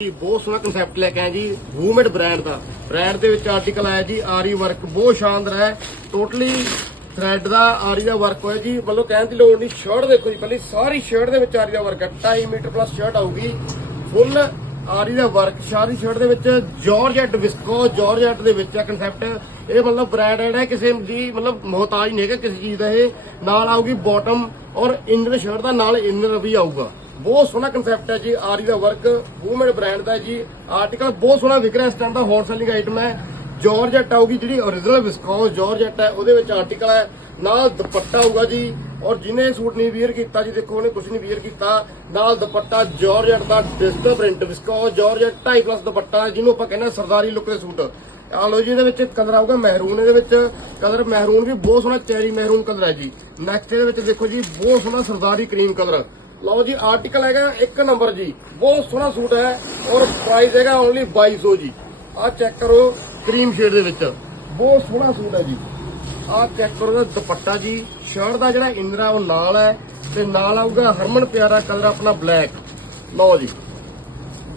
ਜੀ, ਬਹੁਤ ਸੋਹਣਾ ਕਨਸੈਪਟ ਲੈ ਕੇ ਆਏ ਜੀ ਵੂਮੇਡ ਬ੍ਰਾਂਡ ਦਾ। ਬ੍ਰਾਂਡ ਦੇ ਵਿੱਚ ਆਰਟੀਕਲ ਆਇਆ ਜੀ, ਆਰੀ ਵਰਕ ਬਹੁਤ ਸ਼ਾਨਦਾਰ ਹੈ। ਟੋਟਲੀ ਥ੍ਰੈਡ ਦਾ ਆਰੀ ਦਾ ਵਰਕ ਹੋਇਆ ਜੀ। ਮਤਲਬ ਕਹਿਣ ਦੀ ਲੋੜ ਨਹੀਂ ਸ਼ਰਟ ਦੇਖੋ ਜੀ, ਪਹਿਲੀ ਸਾਰੀ ਸ਼ਰਟ ਦੇ ਵਿੱਚ ਆਰੀ ਦਾ ਵਰਕ ਹੈ। 2.5 ਮੀਟਰ ਪਲੱਸ ਸ਼ਰਟ ਆਊਗੀ। ਫੁੱਲ ਆਰੀ ਦਾ ਵਰਕ ਸਾਰੀ ਸ਼ਰਟ ਦੇ ਵਿੱਚ ਜਾਰਜੈਟ ਵਿਸਕੋ ਜਾਰਜੈਟ ਦੇ ਵਿੱਚ ਹੈ ਕਨਸੈਪਟ ਇਹ ਮਤਲਬ ਬ੍ਰਾਂਡ ਹੈ, ਕਿਸੇ ਦੀ ਮਤਲਬ ਮੁਹਤਾਜ ਨਹੀਂ ਹੈਗਾ ਕਿਸੇ ਚੀਜ਼ ਦਾ ਇਹ। ਨਾਲ ਆਊਗੀ ਬਾਟਮ ਔਰ ਇਨਰ ਸ਼ਰਟ ਦਾ, ਨਾਲ ਇਨਰ ਵੀ ਆਊਗਾ। ਬਹੁਤ ਸੋਹਣਾ ਕਨਸੈਪਟ ਹੈ ਜੀ, ਆਰੀ ਦਾ ਵਰਕ ਵੂਮਨ ਬ੍ਰਾਂਡ ਦਾ ਜੀ ਆਰਟੀਕਲ ਬਹੁਤ ਸੋਹਣਾ ਵਿਕ ਰਿਹਾ ਇਸ ਟਾਈਮ ਦਾ ਹੌਟ ਸੈਲਿੰਗ ਆਈਟਮ ਹੈ। ਜਾਰਜੈਟ ਆਊਗੀ ਜਿਹੜੀ origignal ਵਿਸਕੋਸ ਜਾਰਜੈਟ ਹੈ, ਉਹਦੇ ਵਿੱਚ ਆਰਟੀਕਲ ਹੈ। ਨਾਲ ਦੁਪੱਟਾ ਆਊਗਾ ਜੀ, ਔਰ ਜਿਹਨੇ ਸੂਟ ਨਹੀਂ ਵੀਅਰ ਕੀਤਾ ਜੀ, ਦੇਖੋ ਉਹਨੇ ਕੁਝ ਨਹੀਂ ਵੀਅਰ ਕੀਤਾ। ਨਾਲ ਦੁਪੱਟਾ ਜਾਰਜੈਟ ਦਾ digital print viscose georgette 2.5 plus ਦੁਪੱਟਾ ਜਿਹਨੂੰ ਆਪਾਂ ਕਹਿੰਦੇ ਹਾਂ ਸਰਦਾਰੀ ਲੁੱਕ ਦੇ ਸੂਟ। ਆ ਲੋ ਜੀ, ਇਹਦੇ ਵਿੱਚ ਕਲਰ ਆਊਗਾ ਮਹਿਰੂਨ ਇਹਦੇ ਵਿੱਚ ਕਲਰ ਮਹਿਰੂਨ ਵੀ ਬਹੁਤ ਸੋਹਣਾ ਚੈਰੀ ਮਹਿਰੂਨ ਕਲਰ ਹੈ ਜੀ। ਨੈਕਸਟ ਇਹਦੇ ਵਿੱਚ ਦੇਖੋ ਜੀ, ਬਹੁਤ ਸੋਹਣਾ ਸਰਦਾਰੀ ਕਰੀਮ ਕਲਰ ਲਓ ਜੀ ਆਰਟੀਕਲ ਹੈਗਾ, ਇੱਕ ਨੰਬਰ ਜੀ। ਬਹੁਤ ਸੋਹਣਾ ਸੂਟ ਹੈ ਔਰ ਪ੍ਰਾਈਸ ਹੈਗਾ ਓਨਲੀ 2200 ਜੀ। ਆਹ ਚੈੱਕ ਕਰੋ ਕਰੀਮ ਸ਼ੇਡ ਦੇ ਵਿੱਚ। ਬਹੁਤ ਸੋਹਣਾ ਸੂਟ ਹੈ ਜੀ। ਆਹ ਚੈੱਕ ਕਰੋ ਦਾ ਦੁਪੱਟਾ ਜੀ। ਸ਼ਰਟ ਦਾ ਜਿਹੜਾ ਇੰਦਰਾ, ਉਹ ਨਾਲ ਹੈ ਤੇ ਨਾਲ ਆਊਗਾ ਹਰਮਨ ਪਿਆਰਾ ਕਲਰ ਆਪਣਾ ਬਲੈਕ ਲਓ ਜੀ।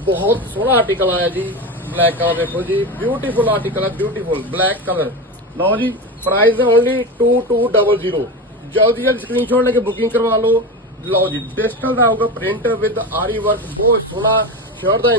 ਬਹੁਤ ਸੋਹਣਾ ਆਰਟੀਕਲ ਆਇਆ ਜੀ। ਬਲੈਕ ਕਲਰ ਦੇਖੋ ਜੀ। ਬਿਊਟੀਫੁਲ ਆਰਟੀਕਲ ਹੈ ਬਿਊਟੀਫੁਲ ਬਲੈਕ ਕਲਰ ਲਓ ਜੀ ਪ੍ਰਾਈਸ ਹੈ ਓਨਲੀ 2200 ਜਲਦੀ ਜਲਦੀ ਸਕਰੀਨਸ਼ਾਟ ਲੈ ਕੇ ਬੁਕਿੰਗ ਕਰਵਾ ਲਓ। ਲਓ ਜੀ ਡਿਜੀਟਲ ਦਾ ਆਊਗਾ ਪ੍ਰਿੰਟ ਵਿਦ ਆਰੀ ਵਰਕ ਬਹੁਤ ਸੋਹਣਾ ਸ਼ਰਟ ਦਾ